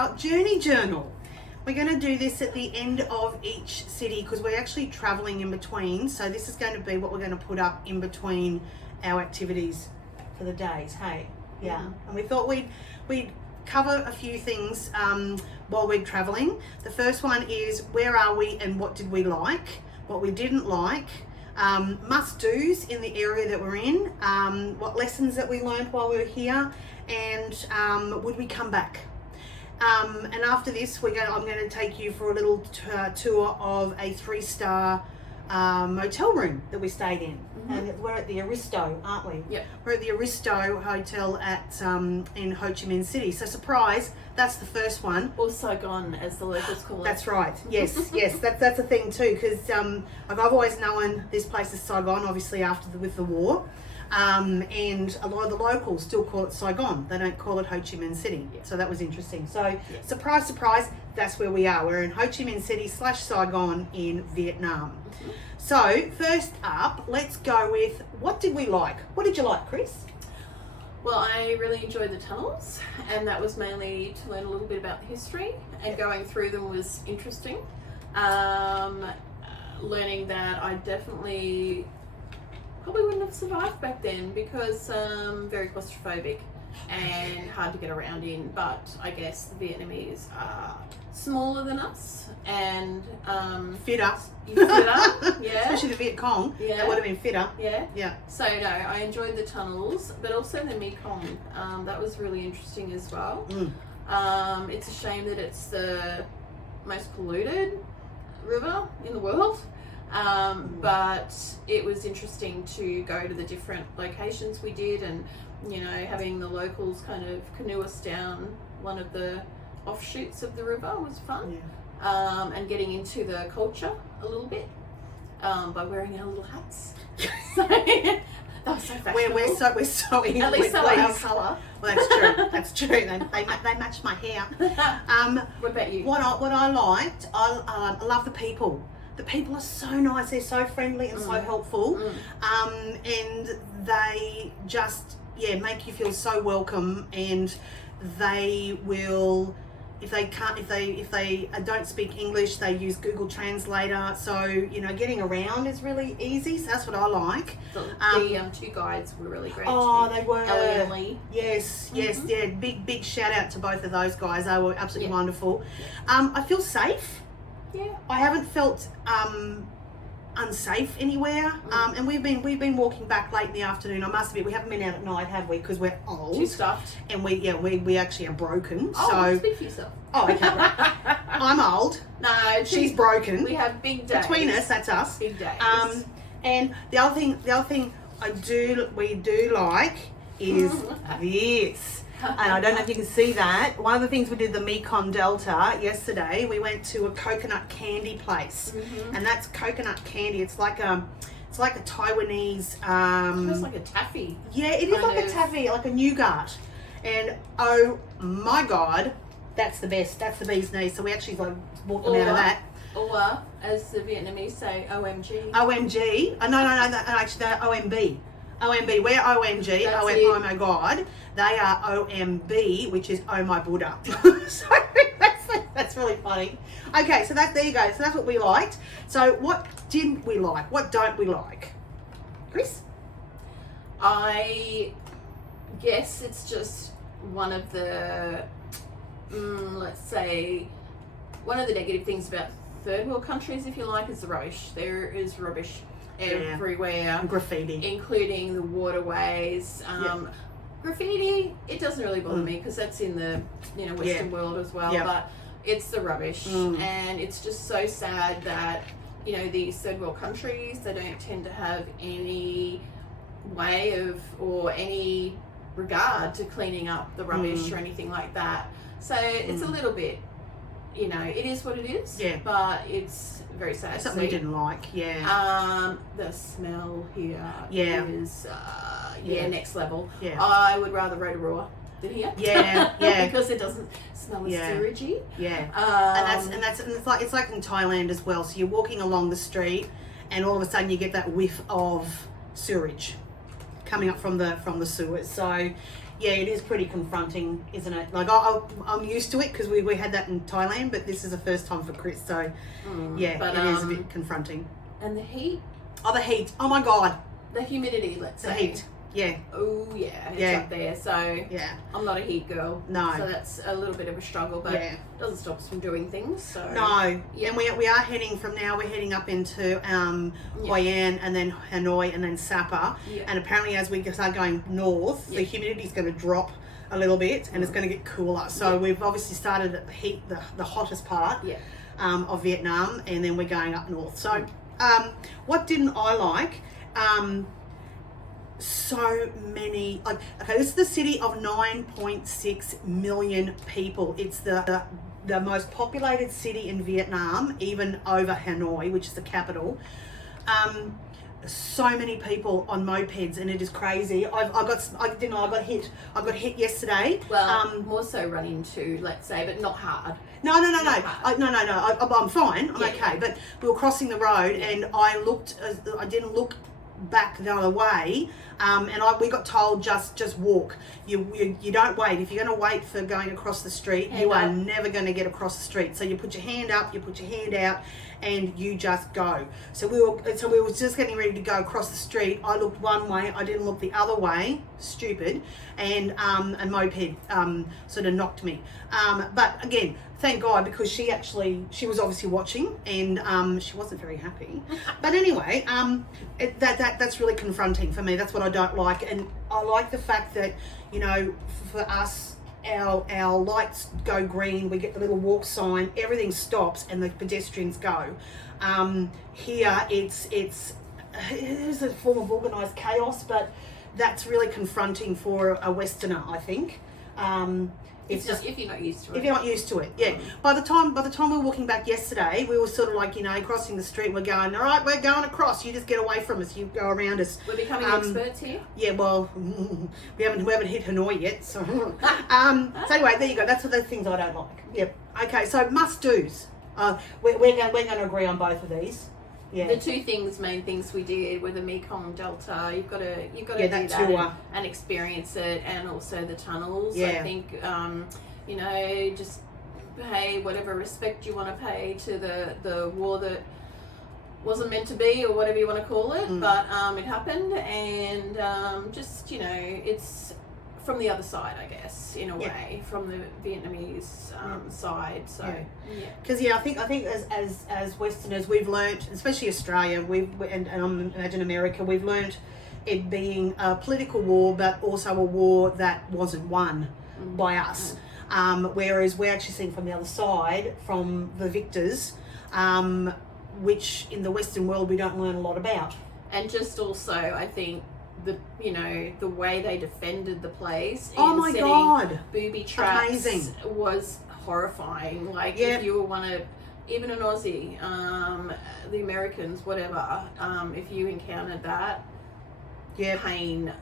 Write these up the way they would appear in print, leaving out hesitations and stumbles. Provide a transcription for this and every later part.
our journey journal. We're going to do this at the end of each city because we're actually traveling in between. So this is going to be what we're going to put up in between our activities for the days. Hey, yeah. And we thought we'd cover a few things while we're traveling. The first one is where are we and what did we like, what we didn't like, must-dos in the area that we're in, what lessons that we learned while we were here, and would we come back? And after this, I'm going to take you for a little tour of a 3-star motel room that we stayed in. And we're at the Aristo, aren't we? Yep. We're at the Aristo Hotel at in Ho Chi Minh City. So surprise, that's the first one. Or Sai Gon, as the locals call it. That's right. Yes, yes. That's a thing too, because I've always known this place is Sai Gon, obviously with the war. And a lot of the locals still call it Sai Gon. They don't call it Ho Chi Minh City. Yeah. So that was interesting. So surprise, surprise, that's where we are. We're in Ho Chi Minh City / Saigon in Vietnam. So first up, let's go with what did we like? What did you like, Chris? Well, I really enjoyed the tunnels, and that was mainly to learn a little bit about the history, and going through them was interesting. Learning that I definitely probably wouldn't have survived back then because very claustrophobic and hard to get around in, but I guess the Vietnamese are smaller than us and fitter. Yeah. Especially the Viet Cong. Yeah. That would have been fitter. Yeah. Yeah. So no, I enjoyed the tunnels, but also the Mekong. That was really interesting as well. It's a shame that it's the most polluted river in the world. But it was interesting to go to the different locations we did, and having the locals kind of canoe us down one of the offshoots of the river was fun. And getting into the culture a little bit by wearing our little hats. So that was so fashionable. We're so English. At least our colour. Well, that's true. That's true. They matched my hair. What about you? What I liked, I love the people. The people are so nice. They're so friendly and so helpful. And they just make you feel so welcome. And they will, if they don't speak English, they use Google Translator. So getting around is really easy. So that's what I like. The 2 guides were really great. Oh, they were. Ellie and Lee. Yes. Yeah. Big shout out to both of those guys. They were absolutely wonderful. I feel safe. Yeah. I haven't felt unsafe anywhere. And we've been walking back late in the afternoon. I must admit, we haven't been out at night, have we? Because we're old. Too stuffed. And we actually are broken. Oh, so speak for yourself. Oh, okay. Right. I'm old. No, she's broken. We have big days. Between us, that's us. Big days. And the other thing we do like is this. And I don't know if you can see that. One of the things we did the Mekong Delta yesterday, we went to a coconut candy place, and that's coconut candy. It's like a Taiwanese. It's like a taffy. Yeah, it is like a taffy, like a nougat. And oh my God, that's the best. That's the bee's knees. So we actually walked them out of that. Or as the Vietnamese say, OMG. OMG. No, actually they're OMB. OMB, we're OMG, oh my God. They are OMB, which is oh my Buddha. So that's really funny. Okay, so there you go. So that's what we liked. So what didn't we like? What don't we like? Chris? I guess it's just one of the, let's say, one of the negative things about third world countries, if you like, is the rubbish. There is rubbish everywhere. And graffiti. Including the waterways. Graffiti, it doesn't really bother me because that's in the Western world as well, but it's the rubbish. And it's just so sad that these third world countries, they don't tend to have any way of or any regard to cleaning up the rubbish or anything like that. So it's a little bit, it is what it is, but it's very sad. Something we didn't like, the smell here is next level. I would rather Rotorua than here. Because it doesn't smell as sewagey. And it's like in Thailand as well. So you're walking along the street, and all of a sudden you get that whiff of sewage coming up from the sewers. So Yeah, it is pretty confronting, isn't it? Like I'm used to it because we had that in Thailand, but this is the first time for Chris, so yeah, but, it is a bit confronting. And the heat, Oh, the heat! Oh my God, the humidity. Let's the say. heat. Yeah, Oh yeah, it's Yeah. up there. So yeah, I'm not a heat girl. No. So that's a little bit of a struggle, but yeah. it doesn't stop us from doing things. So No, Yeah. and we are heading from now. We're heading up into Hoi An and then Hanoi and then Sapa. Yeah. And apparently, as we start going north, the humidity is going to drop a little bit, and it's going to get cooler. So we've obviously started at the hottest part Yeah. of Vietnam, and then we're going up north. So, what didn't I like? So many. Okay, this is the city of 9.6 million people. It's the most populated city in Vietnam, even over Hanoi, which is the capital. So many people on mopeds, and it is crazy. I got hit. I got hit yesterday. Well, more so run into, let's say, but not hard. No. Not hard. No. I'm fine. I'm Yeah, okay. But we were crossing the road, and I didn't look back the other way, and we got told just walk. You don't wait. If you're going to wait for going across the street, you are never going to get across the street. So you put your hand up, you put your hand out, and you just go. So we were just getting ready to go across the street. I looked one way, I didn't look the other way. Stupid. And a moped sort of knocked me. But again, thank God, because she was obviously watching, and she wasn't very happy. But anyway, that's really confronting for me. That's what I don't like. And I like the fact that, for us, our lights go green, we get the little walk sign, everything stops, and the pedestrians go. Here it is a form of organised chaos, but that's really confronting for a Westerner, I think. It's just if you're not used to it. If you're not used to it, yeah. By the time we were walking back yesterday, we were sort of like, crossing the street. We're going, all right, we're going across. You just get away from us. You go around us. We're becoming experts here. Yeah, well, we haven't hit Hanoi yet. So, so anyway, there you go. That's the things I don't like. Yep. Okay, so must dos. We're going to agree on both of these. Yeah. The two main things we did were the Mekong Delta. You've got to do that and experience it, and also the tunnels. Yeah. I think just pay whatever respect you want to pay to the war that wasn't meant to be, or whatever you want to call it. But it happened, and it's from the other side, I guess, in a way, from the Vietnamese side. So because I think as Westerners, we've learnt, especially Australia, and I imagine America, we've learnt it being a political war, but also a war that wasn't won by us. Whereas we're actually seeing from the other side, from the victors, which in the Western world we don't learn a lot about. And just also, I think, the way they defended the place. Oh my God! Booby traps. Amazing. Was horrifying. Like if you were even an Aussie, the Americans, whatever, if you encountered that, pain,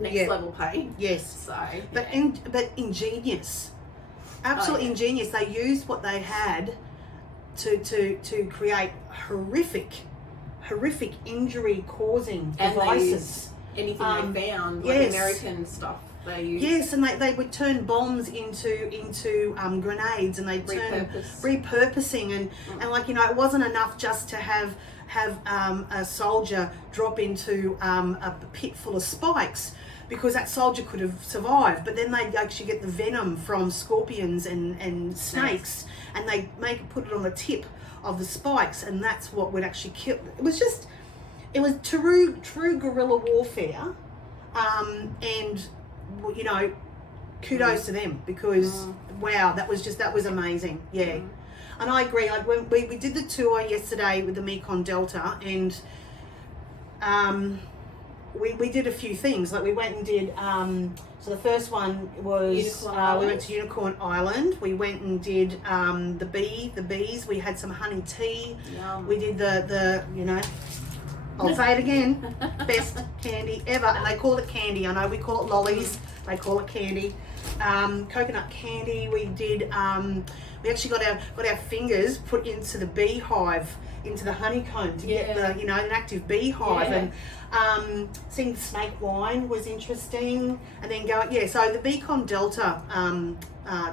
next level pain. Yes. So, but ingenious, absolutely ingenious. They used what they had to create horrific injury causing devices. Anything they found, like American stuff they used. Yes, and they would turn bombs into grenades, and they repurposing and it wasn't enough just to have a soldier drop into a pit full of spikes, because that soldier could have survived, but then they'd actually get the venom from scorpions and snakes, and they put it on the tip of the spikes, and that's what would actually kill. It was true guerrilla warfare, and kudos to them, because wow, that was amazing. Yeah. And I agree, like when we did the tour yesterday with the Mekong Delta, and we did a few things. Like we went and did so the first one was we went to Unicorn Island. We went and did the bees. We had some honey tea. Yum. We did the I'll say it again, best candy ever. And they call it candy. I know we call it lollies. They call it candy. Coconut candy. We did we actually got our fingers put into the beehive into the honeycomb to Yeah. get the, an active beehive. Yeah. And seeing the snake wine was interesting. And then so the Mekong Delta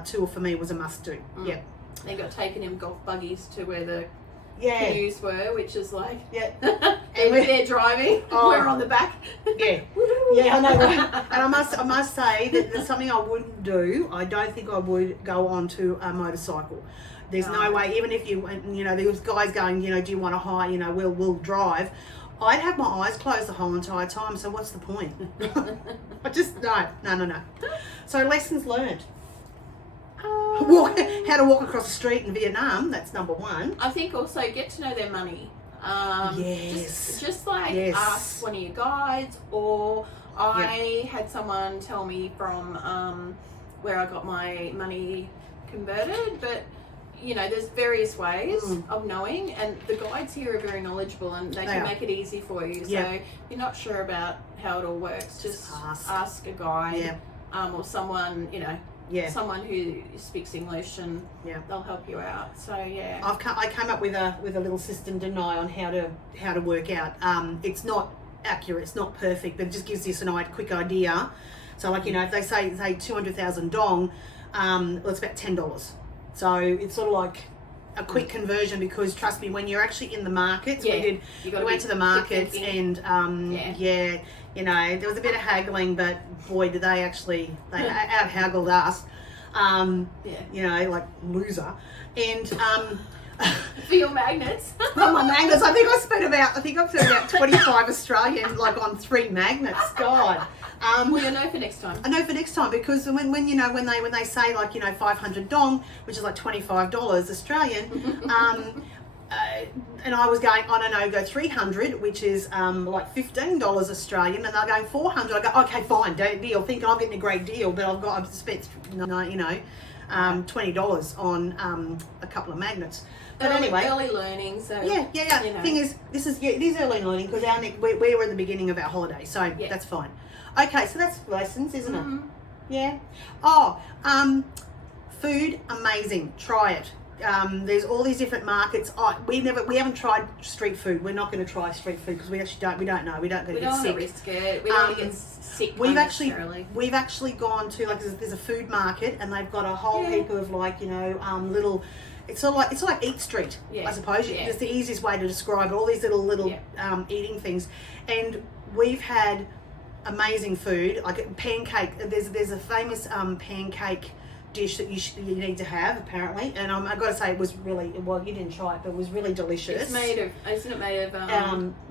tour for me was a must do. Yep. They got taken in golf buggies to where the Yeah. canoes were, which is like, Yeah. they're driving, Oh. we're on the back. Yeah. Yeah, I know. And I must say that there's something I wouldn't do. I don't think I would go onto a motorcycle. There's no way, even if there was guys going, do you want to hire, we'll drive. I'd have my eyes closed the whole entire time, so what's the point? I just, no. So lessons learned. How to walk across the street in Vietnam, that's number one. I think also get to know their money. Yes. Just like ask one of your guides, or I had someone tell me from where I got my money converted, but there's various ways of knowing, and the guides here are very knowledgeable and they can make it easy for you. So if you're not sure about how it all works, just ask a guide or someone, someone who speaks English, and they'll help you out. So I came up with a little system, didn't I, on how to work out. It's not accurate, it's not perfect, but it just gives us a quick idea. So if they say 200,000 dong, well, it's about $10. So it's sort of like a quick conversion, because trust me, when you're actually in the markets, we went to the markets and there was a bit of haggling, but boy, did they out haggled us, like loser. And for your magnets. Oh, my magnets! I think I spent about 25 Australian on 3 magnets. God. Well, you'll know for next time. I know for next time, because when they say 500 dong, which is like $25 Australian, and I was going, I don't know, go 300, which is like $15 Australian, and they're going 400. I go, okay, fine, deal. Thinking I'm getting a great deal, but I've spent $20 on a couple of magnets. But anyway, early learning. So Thing is, it is early learning, because we're at the beginning of our holiday, so that's fine. Okay, so that's lessons, isn't it? Yeah. Oh, food, amazing. Try it. There's all these different markets. We haven't tried street food. We're not going to try street food, because we actually we don't know. We don't get sick. We don't want to risk it. We don't want to get sick. We've actually gone to there's a food market, and they've got a whole heap of little. It's sort of like Eat Street, I suppose. Yeah. It's the easiest way to describe it. All these little eating things, and we've had amazing food, like pancake. There's a famous pancake dish that you need to have, apparently, and I've got to say, it was really, well, you didn't try it, but it was really delicious. Isn't it made of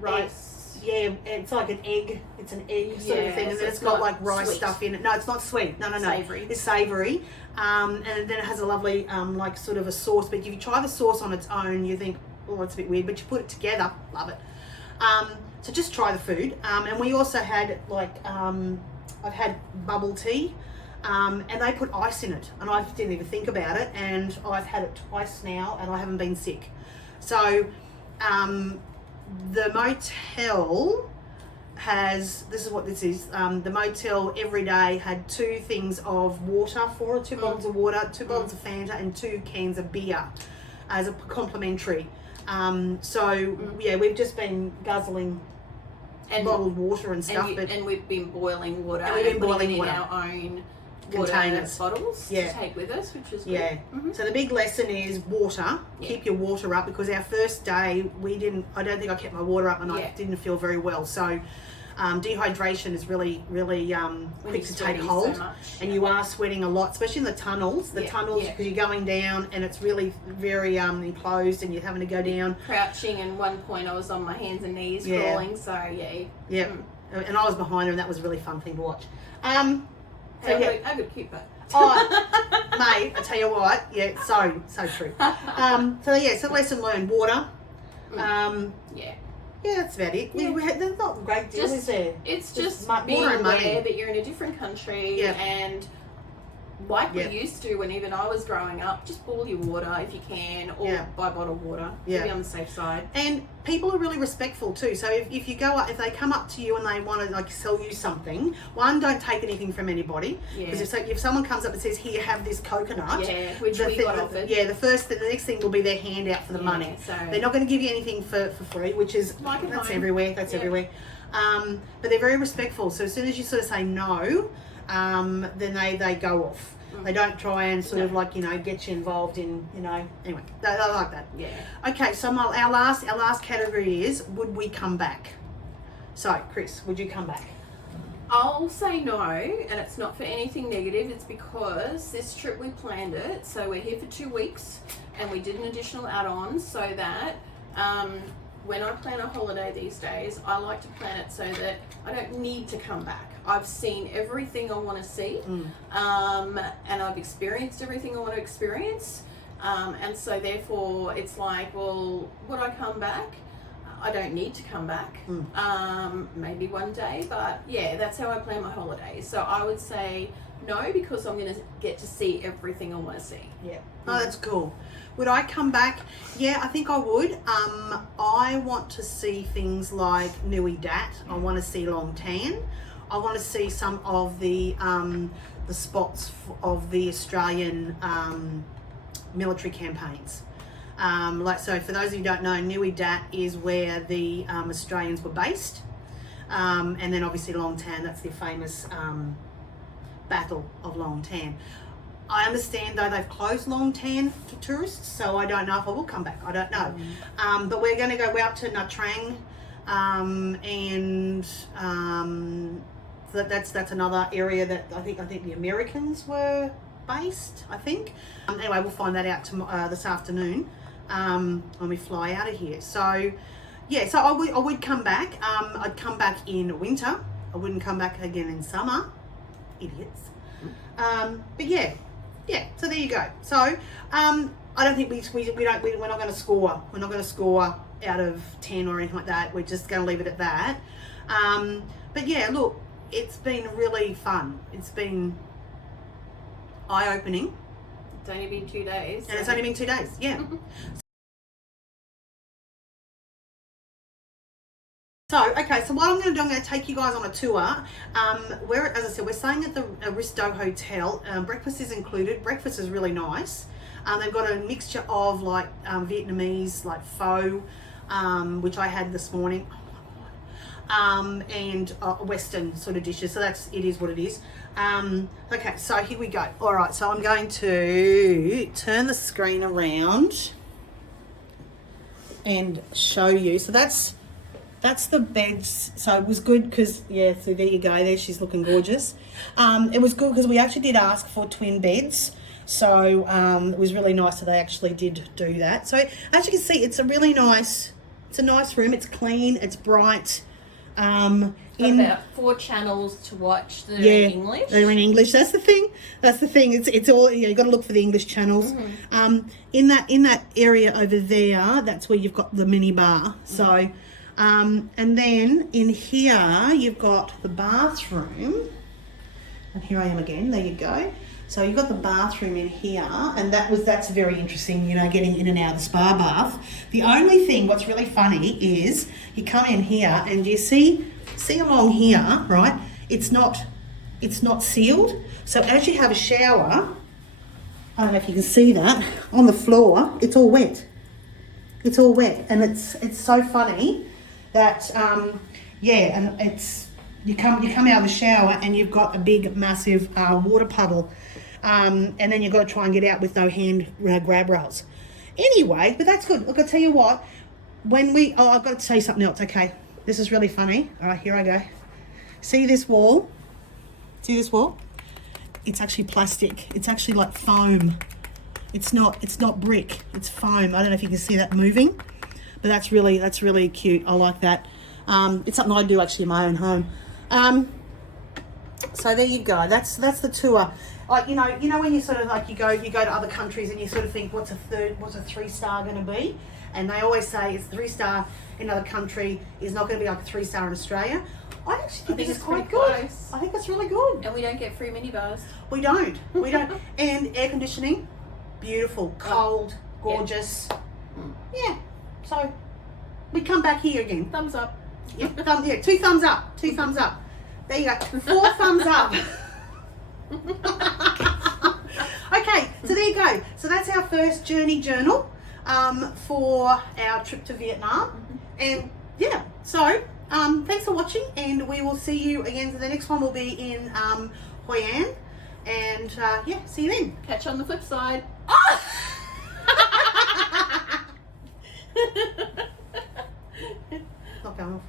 rice? It's like an egg. It's an egg sort of thing, and then it's got rice stuff in it. No, it's not sweet. No. Savoury. It's savoury, and then it has a lovely sort of a sauce. But if you try the sauce on its own, you think, oh, it's a bit weird. But you put it together, love it. So just try the food. And we also had I've had bubble tea. And they put ice in it, and I didn't even think about it, and I've had it twice now, and I haven't been sick. So the motel this is what this is, the motel every day had 2 things of water for it, 2 bottles of water, 2 bottles of Fanta, and 2 cans of beer as a complimentary. We've just been guzzling bottled water and stuff. And we've been boiling water. And we've been boiling water. In our own containers, bottles to take with us, which is good. Yeah. So the big lesson is water. Keep your water up, because our first day I don't think I kept my water up, and I didn't feel very well. So dehydration is really quick to take hold, and you are sweating a lot, especially in the tunnels. Tunnels, because you're going down, and it's really very enclosed, and you're having to go down. Crouching, and one point I was on my hands and knees crawling. So and I was behind her, and that was a really fun thing to watch. I could keep it. Mate, I tell you what, so true. So lesson learned, water. That's about it. There's not a great deal, is there? It's just water being and money. aware that you're in a different country, and like Yeah. we used to when even I was growing up. Just boil your water if you can, or Yeah. buy bottled water. Yeah. Be on the safe side. And people are really respectful too. So if you go up, if they come up to you and they want to like sell you something, one, don't take anything from anybody. Yeah. Because if someone comes up and says, "Here, have this coconut," Yeah, which the we got offered. the next thing will be their handout for the money. So They're not going to give you anything for free, which is Like at that's home. everywhere. That's Yeah. everywhere. But they're very respectful. So as soon as you sort of say no, then they go off. They don't try and sort of like, get you involved in, anyway, they like that. Yeah. Okay, so our last category is, would we come back? So, Chris, would you come back? I'll say no, and it's not for anything negative. It's because this trip we planned it, so we're here for 2 weeks, and we did an additional add-on so that when I plan a holiday these days, I like to plan it so that I don't need to come back. I've seen everything I want to see, and I've experienced everything I want to experience, and so therefore it's like, well, would I come back? I don't need to come back. Maybe one day, but yeah, that's how I plan my holidays. So I would say no, because I'm going to get to see everything I want to see. Yeah. Oh, that's cool. Would I come back? Yeah, I think I would. I want to see things like Nui Dat. I want to see Long Tan. I want to see some of the spots of the Australian military campaigns. So for those of you who don't know, Nui Dat is where the Australians were based. And then obviously Long Tan, that's the famous Battle of Long Tan. I understand though they've closed Long Tan to tourists, so I don't know if I will come back. I don't know. But we're up to Nha Trang, and that's another area that I think the Americans were based. I think. Anyway, we'll find that out this afternoon when we fly out of here. So yeah, so I would come back. I'd come back in winter. I wouldn't come back again in summer. Idiots. But yeah. So there you go. So I don't think we're not going to score. We're not going to score out of 10 or anything like that. We're just going to leave it at that. But yeah, look, it's been really fun. It's been eye-opening. It's only been 2 days. And it's only been 2 days. Yeah. So, okay, so what I'm going to do, I'm going to take you guys on a tour. As I said, we're staying at the Aristo Hotel. Breakfast is included. Breakfast is really nice. They've got a mixture of like Vietnamese, like pho, which I had this morning. And Western sort of dishes. So it is what it is. Okay, so here we go. All right, so I'm going to turn the screen around and show you. So that's the beds. So it was good because, yeah, so there you go. There, she's looking gorgeous. It was good because we actually did ask for twin beds. So it was really nice that they actually did do that. So as you can see, it's a nice room. It's clean. It's bright. About 4 channels to watch. They're in English. They're in English. That's the thing. It's all, you got to look for the English channels. In that area over there, that's where you've got the mini bar. So, and then in here you've got the bathroom. And here I am again. There you go. So you've got the bathroom in here, and that's very interesting, getting in and out of the spa bath. The only thing, what's really funny is you come in here and you see along here, right? It's not sealed. So as you have a shower, I don't know if you can see that, on the floor, it's all wet. It's all wet, and it's so funny that and it's you come out of the shower and you've got a big massive water puddle. And then you've got to try and get out with no hand grab rails. Anyway, but that's good. Look, I'll tell you what. I've got to say something else. Okay, this is really funny. All right, here I go. See this wall? See this wall? It's actually plastic. It's actually like foam. It's not brick. It's foam. I don't know if you can see that moving, but that's really cute. I like that. It's something I do actually in my own home. So there you go. That's the tour. Like you know when you sort of like you go to other countries and you sort of think what's a 3-star going to be, And they always say it's 3-star in another country is not going to be like a 3-star in Australia. I actually think this is quite pretty good. close. I think it's really good. And we don't get free minibars. We don't. And air conditioning, beautiful, cold, gorgeous. Yeah. So we come back here again. Thumbs up. Yeah, 2 thumbs up. 2 thumbs up. There you go. 4 thumbs up. Okay, so there you go. So that's our first journey journal for our trip to Vietnam. And yeah, so thanks for watching, and we will see you again. So the next one will be in Hoi An, and yeah, see you then. Catch you on the flip side. Not going off.